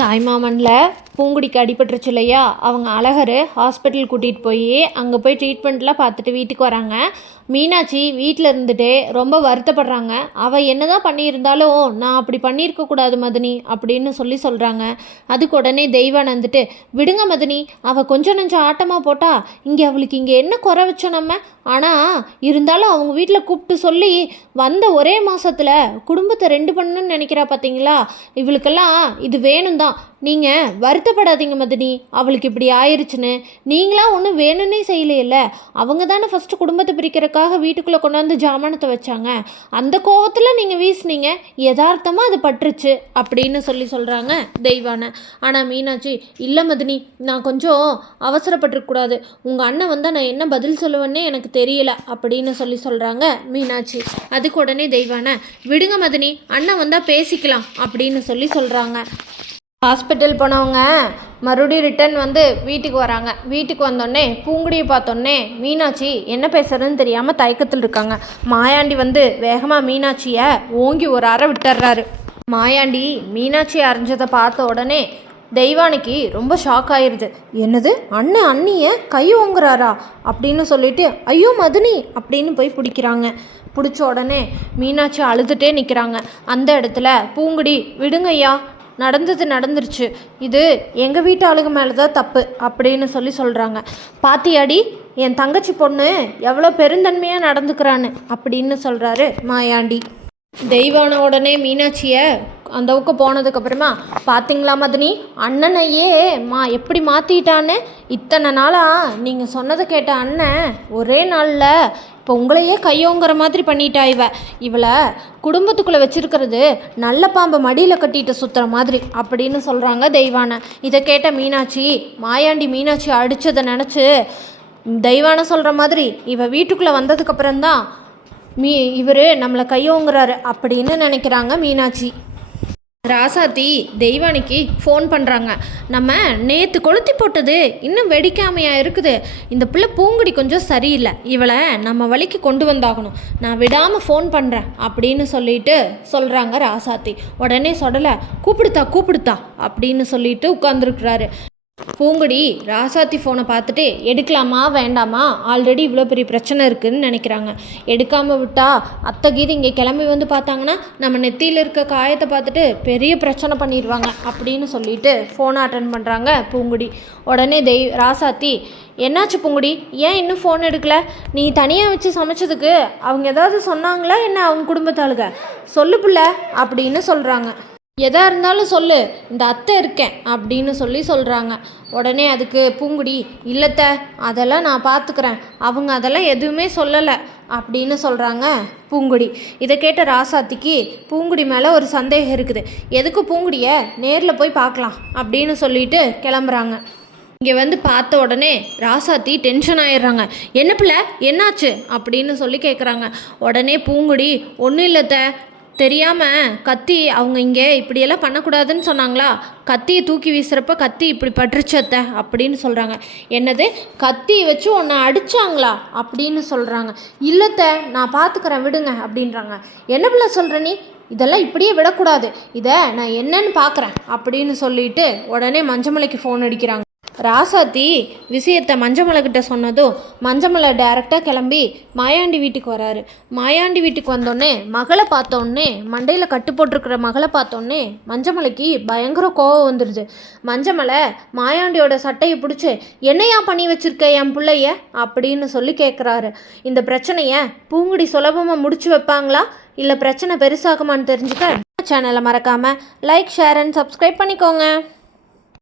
தாய்மாமனில் பூங்குடிக்கு அடிபட்டுருச்சு இல்லையா, அவங்க அழகர் ஹாஸ்பிட்டல் கூட்டிகிட்டு போய் அங்கே போய் ட்ரீட்மெண்ட்லாம் பார்த்துட்டு வீட்டுக்கு வராங்க. மீனாட்சி வீட்டில் இருந்துகிட்டே ரொம்ப வருத்தப்படுறாங்க. அவள் என்ன தான் பண்ணியிருந்தாலும் நான் அப்படி பண்ணியிருக்கக்கூடாது மதினி அப்படின்னு சொல்கிறாங்க. அதுக்கு உடனே தெய்வான் வந்துட்டு, விடுங்க மதினி, அவள் கொஞ்சம் நஞ்சம் ஆட்டமாக போட்டா இங்கே அவளுக்கு இங்கே என்ன குறை வச்சோம் நம்ம. ஆனால் இருந்தாலும் அவங்க வீட்டில் கூப்பிட்டு சொல்லி வந்த ஒரே மாதத்தில் குடும்பத்தை 2 பண்ணணும்னு நினைக்கிறா பார்த்தீங்களா. இவளுக்கெல்லாம் இது வேணும் தான். நீங்கள் வருத்தப்படாதீங்க மதினி, அவளுக்கு இப்படி ஆயிடுச்சுன்னு. நீங்களாம் ஒன்றும் வேணும்னே செய்யலையில்ல. அவங்க தானே ஃபஸ்ட்டு குடும்பத்தை பிரிக்கிறதுக்காக வீட்டுக்குள்ளே கொண்டாந்து ஜாமானத்தை வச்சாங்க. அந்த கோவத்தில் நீங்கள் வீசினீங்க, யதார்த்தமாக அது பட்டுருச்சு அப்படின்னு சொல்கிறாங்க தெய்வானை. ஆனால் மீனாட்சி, இல்லை மதினி, நான் கொஞ்சம் அவசரப்பட்டுருக்கூடாது. உங்கள் அண்ணன் வந்தால் நான் என்ன பதில் சொல்லுவேன்னே எனக்கு தெரியல அப்படின்னு சொல்கிறாங்க மீனாட்சி. அதுக்கு உடனே தெய்வானை, விடுங்க மதினி, அண்ணன் வந்தால் பேசிக்கலாம் அப்படின்னு சொல்கிறாங்க. ஹாஸ்பிட்டல் போனவங்க மறுபடியும் ரிட்டன் வந்து வீட்டுக்கு வராங்க. வீட்டுக்கு வந்தோடனே பூங்குடியை பார்த்தோன்னே மீனாட்சி என்ன பேசுறதுன்னு தெரியாமல் தயக்கத்தில் இருக்காங்க. மாயாண்டி வந்து வேகமாக மீனாட்சியை ஓங்கி ஒரு அறை விட்டுறாரு. மாயாண்டி மீனாட்சி அரைஞ்சதை பார்த்த உடனே தெய்வானிக்கு ரொம்ப ஷாக் ஆயிடுது. என்னது, அண்ணன் அண்ணியை கை ஓங்குறாரா அப்படின்னு சொல்லிட்டு, ஐயோ மதினி அப்படின்னு போய் பிடிக்கிறாங்க. பிடிச்ச உடனே மீனாட்சி அழுதுகிட்டே நிற்கிறாங்க. அந்த இடத்துல பூங்குடி, விடுங்க ஐயா, நடந்துருச்சு, இது எங்கள் வீட்டு ஆளுங்க மேலே தான் தப்பு அப்படின்னு சொல்கிறாங்க. பாத்தியாடி, என் தங்கச்சி பொண்ணு எவ்வளோ பெருந்தன்மையாக நடந்துக்கிறான்னு அப்படின்னு சொல்கிறாரு மாயாண்டி. தெய்வான உடனே மீனாட்சியை அந்த பக்கம் போனதுக்கப்புறமா, பார்த்தீங்களா மதினி, அண்ணனையே எப்படி மாற்றிட்டான்னு. இத்தனை நாளாக நீங்கள் சொன்னதை கேட்ட அண்ணன் ஒரே நாளில் இப்போ உங்களையே கையோங்கிற மாதிரி பண்ணிட்டா. இவளை குடும்பத்துக்குள்ளே வச்சுருக்கிறது நல்ல பாம்பை மடியில் கட்டிட்டு சுற்றுற மாதிரி அப்படின்னு சொல்கிறாங்க தெய்வானை. இதை கேட்ட மீனாட்சி, மாயாண்டி மீனாட்சி அடித்ததை நினச்சி தெய்வானை சொல்கிற மாதிரி வீட்டுக்குள்ளே வந்ததுக்கப்புறம்தான் இவர் நம்மளை கையோங்குறாரு அப்படின்னு நினைக்கிறாங்க மீனாட்சி. ராசாத்தி தெய்வானிக்கு ஃபோன் பண்ணுறாங்க. நம்ம நேற்று கொளுத்தி போட்டது இன்னும் வெடிக்காமையாக இருக்குது. இந்த பிள்ளை பூங்குடி கொஞ்சம் சரியில்லை, இவளை நம்ம வழிக்கு கொண்டு வந்தாகணும். நான் விடாமல் ஃபோன் பண்ணுறேன் அப்படின்னு சொல்கிறாங்க ராசாத்தி. உடனே சொல்லலை, கூப்பிடுத்தா அப்படின்னு உட்காந்துருக்குறாரு. பூங்குடி ராசாத்தி ஃபோனை பார்த்துட்டு, எடுக்கலாமா வேண்டாமா, ஆல்ரெடி இவ்வளோ பெரிய பிரச்சனை இருக்குதுன்னு நினைக்கிறாங்க. எடுக்காமல் விட்டால் அத்தை கீது இங்கே கிளம்பி வந்து பார்த்தாங்கன்னா நம்ம நெத்தியில் இருக்க காயத்தை பார்த்துட்டு பெரிய பிரச்சனை பண்ணிடுவாங்க அப்படின்னு ஃபோனை அட்டன் பண்ணுறாங்க பூங்குடி. உடனே ராசாத்தி, என்னாச்சு பூங்குடி, ஏன் இன்னும் ஃபோன் எடுக்கலை? நீ தனியாக வச்சு சமைச்சதுக்கு அவங்க ஏதாவது சொன்னாங்களா என்ன, அவங்க குடும்பத்தாளுங்க? சொல்லு பிள்ளை அப்படின்னு சொல்கிறாங்க. எதாக இருந்தாலும் சொல்லு, இந்த அத்தை இருக்கேன் அப்படின்னு சொல்கிறாங்க. உடனே அதுக்கு பூங்குடி, இல்லத்த, அதெல்லாம் நான் பார்த்துக்கிறேன், அவங்க அதெல்லாம் எதுவுமே சொல்லலை அப்படின்னு சொல்கிறாங்க பூங்குடி. இதை கேட்ட ராசாத்திக்கு பூங்குடி மேலே ஒரு சந்தேகம் இருக்குது. எதுக்கு பூங்குடியை நேரில் போய் பார்க்கலாம் அப்படின்னு கிளம்புறாங்க. இங்கே வந்து பார்த்த உடனே ராசாத்தி டென்ஷன் ஆயிடுறாங்க. என்ன பிள்ளை, என்னாச்சு அப்படின்னு கேட்குறாங்க. உடனே பூங்குடி, ஒன்றும் இல்லைத்த, தெரியாமல் கத்தி அவங்க இங்கே இப்படியெல்லாம் பண்ணக்கூடாதுன்னு சொன்னாங்களா, கத்தியை தூக்கி வீசுகிறப்ப கத்தி இப்படி பட்டுருச்சத்த அப்படின்னு சொல்கிறாங்க. என்னது, கத்தி வச்சு உன்னை அடித்தாங்களா அப்படின்னு சொல்கிறாங்க. இல்லத்த, நான் பார்த்துக்கிறேன் விடுங்க அப்படின்றாங்க. என்ன பிள்ளை சொல்கிற நீ, இதெல்லாம் இப்படியே விடக்கூடாது, இதை நான் என்னன்னு பார்க்குறேன் அப்படின்னு உடனே மஞ்சமலைக்கு ஃபோன் அடிக்கிறாங்க. ராசாத்தி விஷயத்தை மஞ்சமலைக்கிட்ட சொன்னதும் மஞ்சமலை டைரெக்டாக கிளம்பி மாயாண்டி வீட்டுக்கு வராரு. மாயாண்டி வீட்டுக்கு வந்தோடனே மகளை பார்த்தோன்னே, மண்டையில் கட்டு போட்டிருக்கிற மகளை பார்த்தோன்னே மஞ்சமலைக்கு பயங்கர கோவம் வந்துடுது. மஞ்சமலை மாயாண்டியோட சட்டையை பிடிச்சி, என்னையா பண்ணி வச்சுருக்க என் பிள்ளைய அப்படின்னு கேட்குறாரு. இந்த பிரச்சனையை பூங்குடி சுலபமாக முடிச்சு வைப்பாங்களா, இல்லை பிரச்சனை பெருசாகுமான்னு தெரிஞ்சுக்க சேனலை மறக்காமல் லைக், ஷேர் அண்ட் சப்ஸ்கிரைப் பண்ணிக்கோங்க.